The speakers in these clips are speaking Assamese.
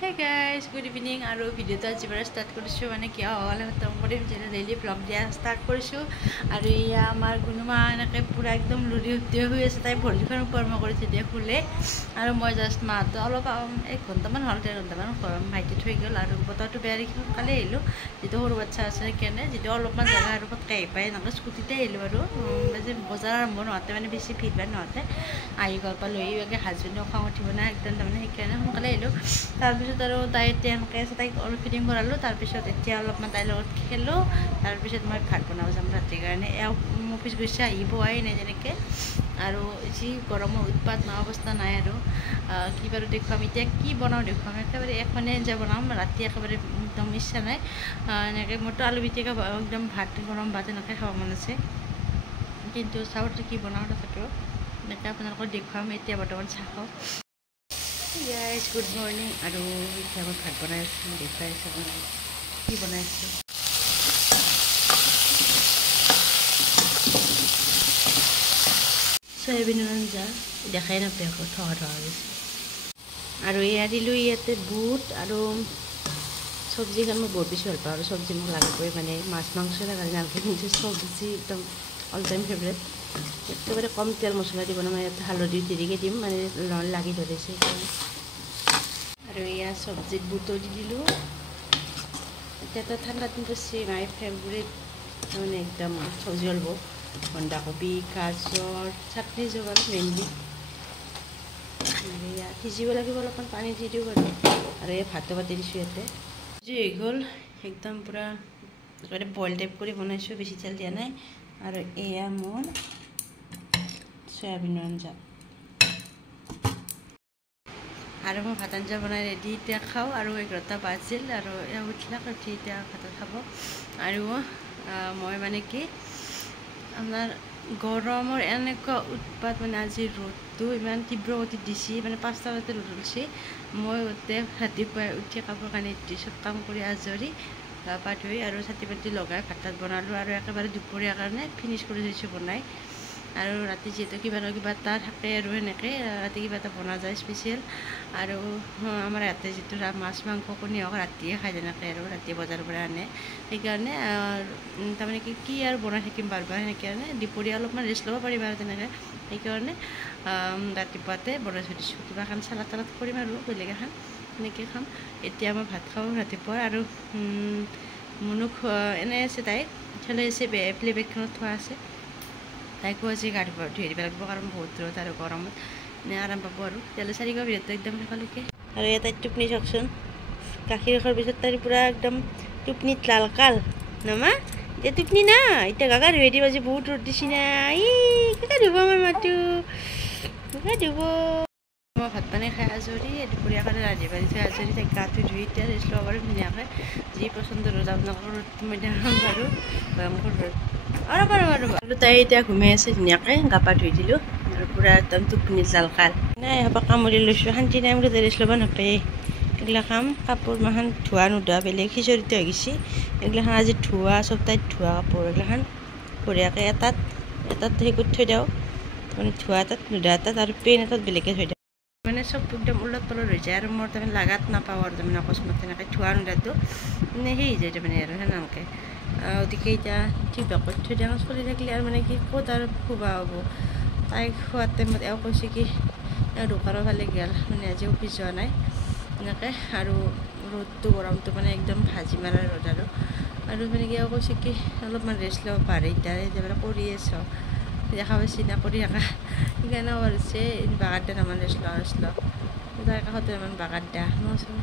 Hey guys, good evening. আৰু ভিডিঅ'টো আজি পৰা ষ্টাৰ্ট কৰিছোঁ মানে কিয় হ'লে খতম কৰিম যেনে ডেইলি ব্লগ দিয়া ষ্টাৰ্ট কৰিছোঁ আৰু এয়া আমাৰ গুণমা এনেকৈ পূৰা একদম লুৰি উঠি শুই আছে তাই ভৰিখন ওপৰম কৰিছে দিয়ে শুলে আৰু মই জাষ্ট মাহটো অলপ 1 ঘণ্টামান হ'ল 1.5 ঘণ্টামান ভাইটি থৈ গ'ল আৰু বতৰটো বেয়া দেখি সোনকালে আহিলোঁ যিটো সৰু বাচ্চা আছে সেইকাৰণে যিটো অলপমান জেগা আৰু পটকৈ আহি পাই এনেকৈ স্কুটিতে আহিলোঁ আৰু বজাৰ আৰম্ভ নহওঁতে মানে বেছি ভিৰ ভাৰ নহওঁতে আহি ঘৰ পৰা লৈ হাজবেণ্ডেও খং উঠিব না একদম তাৰমানে সেইকাৰণে সোনকালে আহিলোঁ তাৰপিছত আৰু তাই এতিয়া এনেকৈ আছে তাইক অলপ ফিডিং কৰালোঁ তাৰপিছত এতিয়া অলপমান তাইৰ লগত খেলোঁ তাৰপিছত মই ভাত বনাব যাম ৰাতিৰ কাৰণে এওঁ অফিচ গৈছে আহি পোৱাই নাই তেনেকৈ আৰু যি গৰমৰ উৎপাত ন অৱস্থা নাই আৰু কি বাৰু দেখুৱাম এতিয়া কি বনাওঁ দেখুৱাম একেবাৰে এখনে আঞ্জা বনাম ৰাতি একেবাৰে একদম ইচ্ছা নাই এনেকৈ মোৰতো আলু পিটিকা একদম ভাত গৰম ভাত এনেকৈ খাব মন আছে কিন্তু চাউলটো কি বনাওঁ তথাপিও এনেকৈ আপোনালোকক দেখুৱাম এতিয়া বৰ্তমান চাহ খাওঁ গাইজ গুড মৰ্নিং আৰু এতিয়া মই ভাত বনাই আছোঁ দেখুৱাই আছোঁ আপোনালোকক কি বনাই আছোঁ চয়াবিনৰ আঞ্জা দেখাই নাপায় আকৌ থকা গৈছে আৰু এয়া দিলোঁ ইয়াতে বুট আৰু চব্জিখন মই বহুত বেছি ভাল পাওঁ আৰু চব্জি মোক লাগিবই মানে মাছ মাংস লাগে নালাগে কিন্তু চব্জি একদম অল টাইম ফেভৰেট একেবাৰে কম তেল মছলা দিব নহয় ইয়াত হালধি দেৰিকৈ দিম মানে লাগি ধৰিছে সেইকাৰণে আৰু এয়া চব্জিত বুটো দি দিলোঁ এতিয়াতো ঠাণ্ডা দিন পৰছে মাই ফেভৰেট মানে একদম চব্জি অলব বন্ধাকবি গাজৰ চাটনি যোগাৰ মেইনলি আৰু এয়া সিজিব লাগিব অলপমান পানী দি দিওঁ বাৰু আৰু এই ভাতো পাতি দিছোঁ ইয়াতে যি হৈ গ'ল একদম পূৰা একেবাৰে বইল টাইপ কৰি বনাইছোঁ বেছি তেল দিয়া নাই আৰু এয়া মোৰ চয়াবিনৰ আঞ্জা আৰু মই ভাত আঞ্জা বনাই ৰেডি এতিয়া খাওঁ আৰু 11টা বাজিল আৰু এয়া উঠিলাক উঠি এতিয়া ভাত খাব আৰু মই মানে কি আপোনাৰ গৰমৰ এনেকুৱা উৎপাত মানে আজি ৰ'দটো ইমান তীব্ৰ গতিত দিছে মানে 5টা বজাতে ৰ'দ ওলাইছে মই গোটেই ৰাতিপুৱাই উঠি কাপোৰ কানি ধুই চব কাম কৰি আজৰি গা পা ধুই আৰু চাতি পাতি লগাই ভাত তাত বনালোঁ আৰু একেবাৰে দুপৰীয়াৰ কাৰণে ফিনিছ কৰি থৈছোঁ বনাই আৰু ৰাতি যিহেতু কিবা নহয় কিবা এটা থাকে আৰু সেনেকৈ ৰাতি কিবা এটা বনা যায় স্পেচিয়েল আৰু আমাৰ ইয়াতে যিটো মাছ মাংস কণী হওক ৰাতিয়ে খাই তেনেকৈ আৰু ৰাতি বজাৰৰ পৰা আনে সেইকাৰণে তাৰমানে কি আৰু বনাই থাকিম বাৰ বাৰ সেনেকৈ কাৰণে দুপৰীয়া অলপমান ৰেষ্ট ল'ব পাৰিম আৰু তেনেকৈ সেইকাৰণে ৰাতিপুৱাতে বনাই থৈ দিছোঁ কিবা এখন চালাড তালাড কৰিম আৰু বেলেগ এখন সেনেকৈ খাম এতিয়া মই ভাত খাওঁ ৰাতিপুৱা আৰু মুনুক এনেই আছে তাইক খেলাই আছে প্লে বেগখনত থোৱা আছে তাইকো আজি গা ধুই দিব লাগিব কাৰণ বহুত দূৰত আৰু গৰমত আৰাম পাব আৰু তেতিয়াহ'লে 4 বজাত একদম শেষলৈকে আৰু ইয়াত তাইৰ টোপনি চাওকচোন গাখীৰ ৰখাৰ পিছত তাইৰ পূৰা একদম টোপনিত লাল কাল নমা এতিয়া টোপনি না এতিয়া গা ধুই দিব আজি বহুত ৰ'দ দিছি না গা ধুব আমাৰ মাতো গা ধুব মই ভাত পানী খাই আজৰি দুপৰীয়া কাৰণে ৰান্ধি বাঢ়ি থৈ আজৰি তাইক গাটো ধুই এতিয়া ৰেষ্ট ল'ব পাৰোঁ ধুনীয়াকৈ যি পচন্দ ৰ'দ আপোনালোকৰ ৰ'দটো মই দেখাম বাৰু ভয়ংকৰ ৰ'দ আৰু তাই এতিয়া ঘুমাই আছে ধুনীয়াকৈ গা পা ধুই দিলোঁ আৰু পূৰা একদম টোপনি জাল কাল নাই এসোপা কামুৰি লৈছোঁ শান্তি নাই বুলি ৰেষ্ট ল'ব নাপায় এইগিলা কাম কাপোৰ মাখান ধোৱা নোধোৱা বেলেগ খিচৰিত হৈ গৈছে এইগিলাখান আজি ধোৱা চব তাইত ধোৱা কাপোৰ এইগিলাখান বঢ়িয়াকৈ এটাত সেই কৰি থৈ দিওঁ মানে ধোৱা এটাত নোধোৱা এটাত আৰু পেইন এটাত বেলেগকৈ থৈ দিওঁ মানে চব একদম ওলট পলট হৈ যায় আৰু মোৰ তাৰমানে লাগাত নাপাওঁ আৰু তাৰমানে অকস্মাত তেনেকৈ ধোৱা নোধোৱাটো মানে সেই হৈ যায় তাৰমানে আৰু সেনেকৈ গতিকে এতিয়া ঠিক কৰি থৈ দিয়া চলি থাকিলে আৰু মানে কি ক'ত আৰু শুবা হ'ব তাইক খোৱাৰ টাইমত এওঁ কৈছে কি এওঁ দোকানৰ ফালে গ'ল মানে আজি অফিচ যোৱা নাই এনেকৈ আৰু ৰ'দটো গৰমটো মানে একদম ভাজি মাৰা ৰ'দ আৰু মানে কি এওঁ কৈছে কি অলপমান ৰেষ্ট ল'ব পাৰে এতিয়া মানে কৰি আছ দেখা পাইছে না কৰি থকা সেইকাৰণে কৰিছে বাগাৰ দিয়া তাৰমানে ৰেষ্ট লওঁ তাৰ কাষতে ইমান বাগাৰ দিয়া নচোন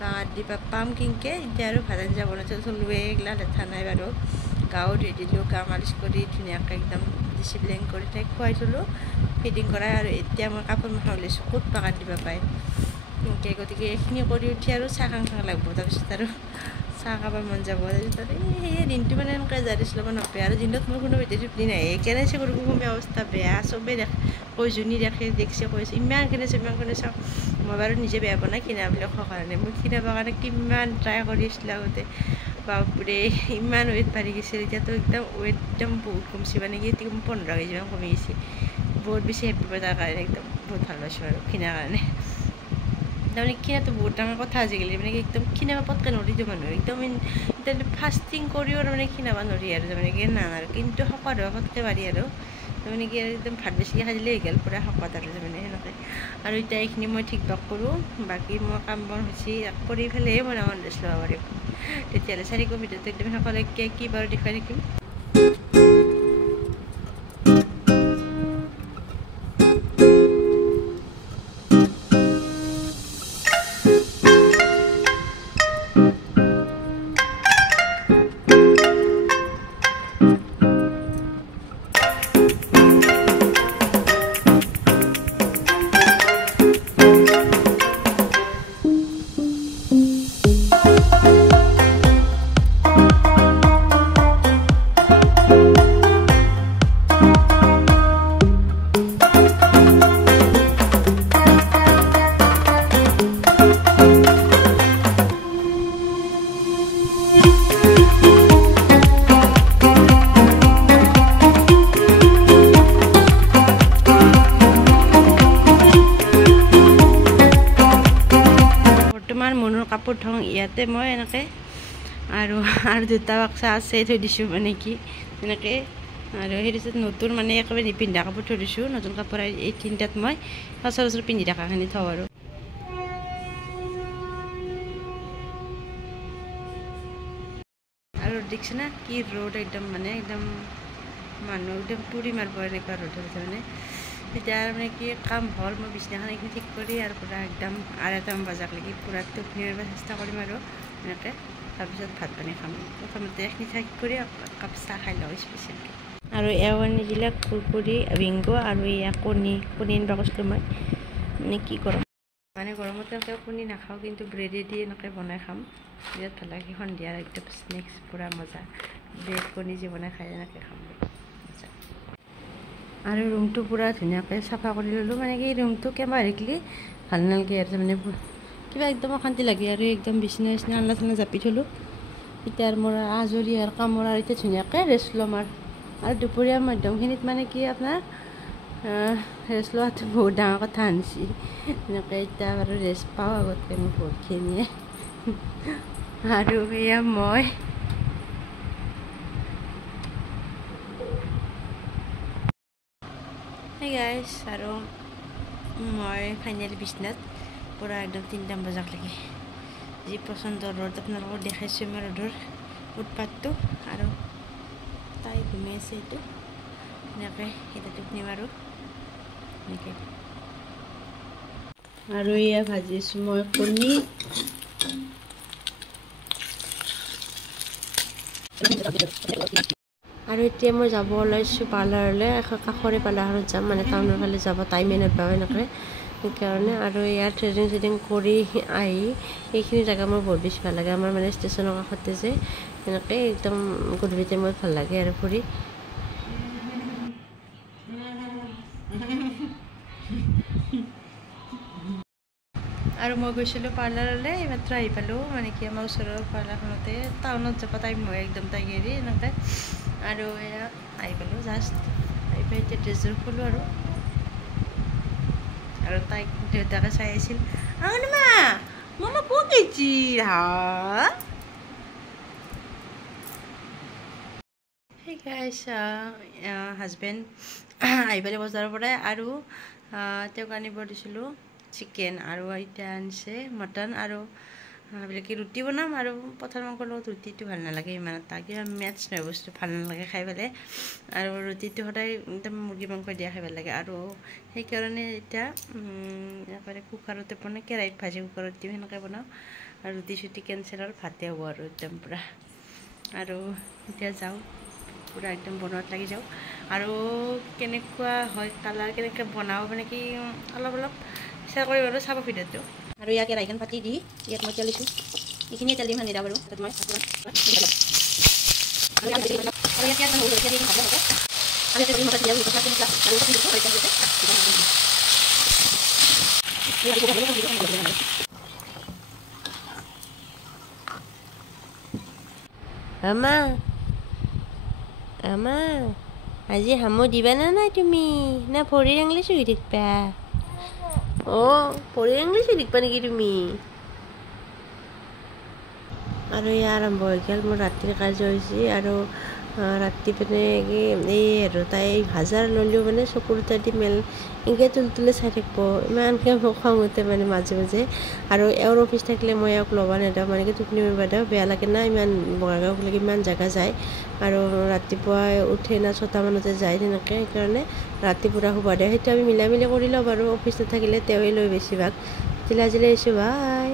বাগাৰ দি পাম কিনকৈ এতিয়া আৰু ভাত আঞ্জা বনাই চলোৱে এইগিলা লেঠা নাই বাৰু গাও ধুই দিলোঁ গা মালিচ কৰি ধুনীয়াকৈ একদম ডিচিপ্লিন কৰি তাইক খুৱাই থলোঁ ফিডিং কৰাই আৰু এতিয়া মই কাপোৰ মাখা ওলাইছোঁ ক'ত বাগাৰ দিব পায় সেনেকৈ গতিকে এইখিনি কৰি উঠি আৰু চাহ খাং লাগিব তাৰপিছত আৰু চাহ খাব মন যাব তাৰপিছত সেয়ে দিনটো মানে এনেকৈ ৰেষ্ট ল'ব নাপায় আৰু দিনত মোৰ কোনো টোপনি নাহে কেনেছে কৰোঁ কোনো অৱস্থা বেয়া চবেই কৈ যোনী দেখছে কৈছে ইমান কেনেছে মই বাৰু নিজে বেয়া পোৱা নাই কিনাবিলাক কাৰণে মই কিনাবৰ কাৰণে কিমান ট্ৰাই কৰি আছিলোঁ আগতে বাপৰে ইমান ৱেইট বাঢ়ি গৈছিল এতিয়াতো একদম ৱেইট একদম বহুত কমছে মানে কি 15 কেজিমান কমি গৈছে বহুত বেছি হেপী পাই তাৰ কাৰণে একদম বহুত ভাল পাইছোঁ আৰু কিনাৰ কাৰণে তাৰমানে খীনাটো বহুত ডাঙৰ কথা আজিকালি মানে একদম খীনাব পটকৈ নৰিটো মানুহ একদম এতিয়া ফাষ্টিং কৰিও তাৰমানে খীনাব নৰি আৰু তাৰমানে কি নান আৰু কিন্তু শকত হোৱা পটকৈ পাৰি আৰু তাৰমানে কি আৰু একদম ভাত বেছিকৈ খাই দিলে হৈ গ'ল পূৰা শকত আৰু তাৰমানে সেনেকৈ আৰু এতিয়া এইখিনি মই ঠিক বাক কৰোঁ বাকী মই কাম বন হৈছে কৰি পেলাইহে মই নামান ৰেষ্ট ল'ব পাৰিম তেতিয়াহ'লে 4 ভিডিঅ'টো একদম সকলোকে কি বাৰু দেখুৱাই থাকিম মনৰ কাপোৰ থওঁ ইয়াতে মই এনেকৈ আৰু দুটা বাক্সা আছে থৈ দিছোঁ মানে কি এনেকৈ আৰু সেই নতুন মানে একেবাৰে নিপিন্ধা কাপোৰ থৈ দিছোঁ নতুন কাপোৰ এই 3টাত মই সচৰাচৰ পিন্ধি থকাখিনি থওঁ আৰু দেখিছে না কি ৰ'দ একদম মানে একদম মানুহ একদম পুৰি মাৰিব এনেকুৱা ৰ'দ হৈছে মানে এতিয়া মানে কি কাম হ'ল মই বিছনাখন এইখিনি ঠিক কৰি আৰু পূৰা একদম 2:30 বজাক লাগি পূৰা টোপনি মাৰিব চেষ্টা কৰিম আৰু এনেকৈ তাৰপিছত ভাত পানী খাম প্ৰথমতে এইখিনি ঠিক কৰি একাপ চাহ খাই লওঁ স্পেচিয়েলকৈ আৰু এওঁ আনিবিলাক কুৰকুৰি বিংগো আৰু এয়া কণী আনিব কৈছিলোঁ মই মানে কি কৰোঁ মানে গৰমত এনেকৈ কণী নাখাওঁ কিন্তু ব্ৰেডেদি এনেকৈ বনাই খাম বিৰাট ভাল লাগে সন্ধিয়াৰ একদম স্নেক্স পূৰা মজা ব্ৰেড কণী যি বনাই খাই এনেকৈ খাম আৰু ৰুমটো পূৰা ধুনীয়াকৈ চাফা কৰি ল'লোঁ মানে কি ৰুমটো কেম্বা ৰাখিলে ভাল নালাগে আৰু তাৰমানে কিবা একদম অশান্তি লাগে আৰু একদম বিচনা আনলা চানলা জাপি থ'লোঁ এতিয়া আৰু মোৰ আজৰি আৰু কামৰ আৰু এতিয়া ধুনীয়াকৈ ৰেষ্ট ল'ম আৰু দুপৰীয়া মধ্যমখিনিত মানে কি আপোনাৰ ৰেষ্ট লোৱাটো বহুত ডাঙৰ কথা আনিছে এনেকৈ এতিয়া বাৰু ৰেষ্ট পাওঁ আগতকৈ মোৰ বহুতখিনিয়ে আৰু এয়া মই Hey guys, আৰু মই ফাইনেলি বিছনাত পূৰা একদম 3টামান বজাক লাগে যি প্ৰচণ্ড ৰ'দ আপোনালোকক দেখাইছোঁ মই ৰ'দৰ উৎপাতটো আৰু তাই ঘুমাই আছে এইটো এনেকৈ এতিয়া টোপনি মাৰোঁ এনেকৈ আৰু এয়া ভাজিছোঁ মই কণী আৰু এতিয়া মই যাব ওলাইছোঁ পাৰ্লাৰলৈ কাষৰে পাৰ্লাৰত যাম মানে টাউনৰ ফালে যাব টাইমে নাপাওঁ এনেকৈ সেইকাৰণে আৰু ইয়াৰ থ্ৰেডিং কৰি আহি এইখিনি জেগা মোৰ বহুত বেছি ভাল লাগে আমাৰ মানে ষ্টেচনৰ কাষতে যে এনেকৈ একদম গধূলি টাইমত ভাল লাগে আৰু ফুৰি আৰু মই গৈছিলোঁ পাৰ্লাৰলৈ এইমাত্ৰ আহি পালোঁ মানে কি আমাৰ ওচৰৰ পাৰ্লাৰখনতে টাউনত যাব টাইম হয় একদম তাইক এৰি এনেকৈ আৰু এয়া আহি পালোঁ জাষ্ট আহি পাই এতিয়া ড্ৰেছযোৰ খোলোঁ আৰু তাইক দেউতাকে চাই আছিল মা মামা ক'ত গৈছি সেই গাইছ হাজবেণ্ড আহি পালে বজাৰৰ পৰাই আৰু তেওঁক আনিব দিছিলোঁ চিকেন আৰু এতিয়া আনিছে মটন আৰু এইবিলাকে ৰুটি বনাম আৰু পঠাৰ মাংসৰ লগত ৰুটিটো ভাল নালাগে ইমান এটা কিবা মেটচ নহয় বস্তু ভাল নালাগে খাই পেলাই আৰু ৰুটিটো সদায় একদম মুৰ্গী মাংস দিয়া খাই ভাল লাগে আৰু সেইকাৰণে এতিয়া একেবাৰে কুকাৰতে বনাই কেৰাহীত ভাজি কুকাৰত দিওঁ সেনেকৈ বনাওঁ আৰু ৰুটি চুটি কেঞ্চেল আৰু ভাতে হ'ব আৰু একদম পূৰা আৰু এতিয়া যাওঁ পূৰা একদম বনোৱাত লাগি যাওঁ আৰু কেনেকুৱা হয় কালাৰ কেনেকৈ বনাওঁ মানে কি অলপ শ্বেয়াৰ কৰিম আৰু চাব ভিডিঅ'টো আৰু ইয়াক কেৰাহীখন পাতি দি ইয়াত মই তেল দিছোঁ এইখিনিয়ে তেল দিম সানি বাৰু তাত মই আমা আজি হামো দিবা না নাই তুমি না ভৰি দাঙলি চুই থাকিবা পঢ়ি ইংলিছ লিখবা নেকি তুমি আৰু এয়া আৰম্ভ হৈ গ'ল মোৰ ৰাতিৰ কাৰ্যসূচী আৰু ৰাতি মানে কি এই আৰু তাই হাজাৰ ল'লেও মানে চকুৰ তাদি মেল এনেকৈ তুলতুলে চাই থাকিব ইমানকৈ মোক খং উঠে মানে মাজে মাজে আৰু এওঁৰ অফিচ থাকিলে মই এওঁক ল'ব নেদাওঁ মানে কি টোপনি মাৰিব দিওঁ বেয়া লাগে না ইমান বঙাইগাঁওলৈকে ইমান জেগা যায় আৰু ৰাতিপুৱাই উঠে না 6টা মানতে যায় তেনেকৈ সেইকাৰণে ৰাতিপুৱা শুব দিয়ে সেইটো আমি মিলাই মিলি কৰি লওঁ বাৰু অফিচ নাথাকিলে তেওঁৱে লৈ বেছিভাগ আজিলৈ আহিছোঁ বাই